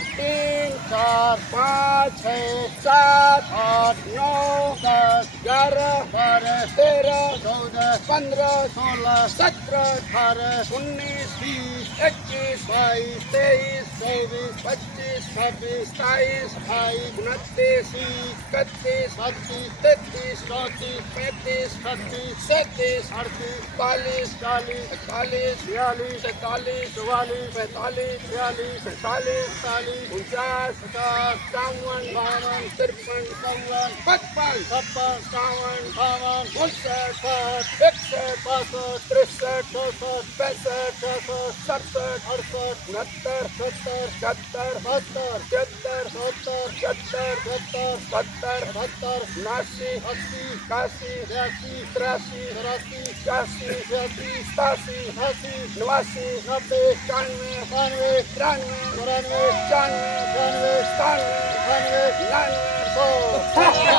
तीन चार पाँच छः सात आठ नौ 10 11 12 13 14 15 16 17 18 19 20 21 22 23 24 25 26 27 28 29 31 32 33 34 35 36 37 38 40 40 41 42 43 44 45 46 47 48 49 50 51 52 53 54 55 56 57 58 59 60 61 62 63 64 65 66 67 68 69 70 71 72 73 74 75 76 77 78 79 80 81 82 83 84 85 86 87 88 89 90 91 92 93 94 95 96 97 98 99 100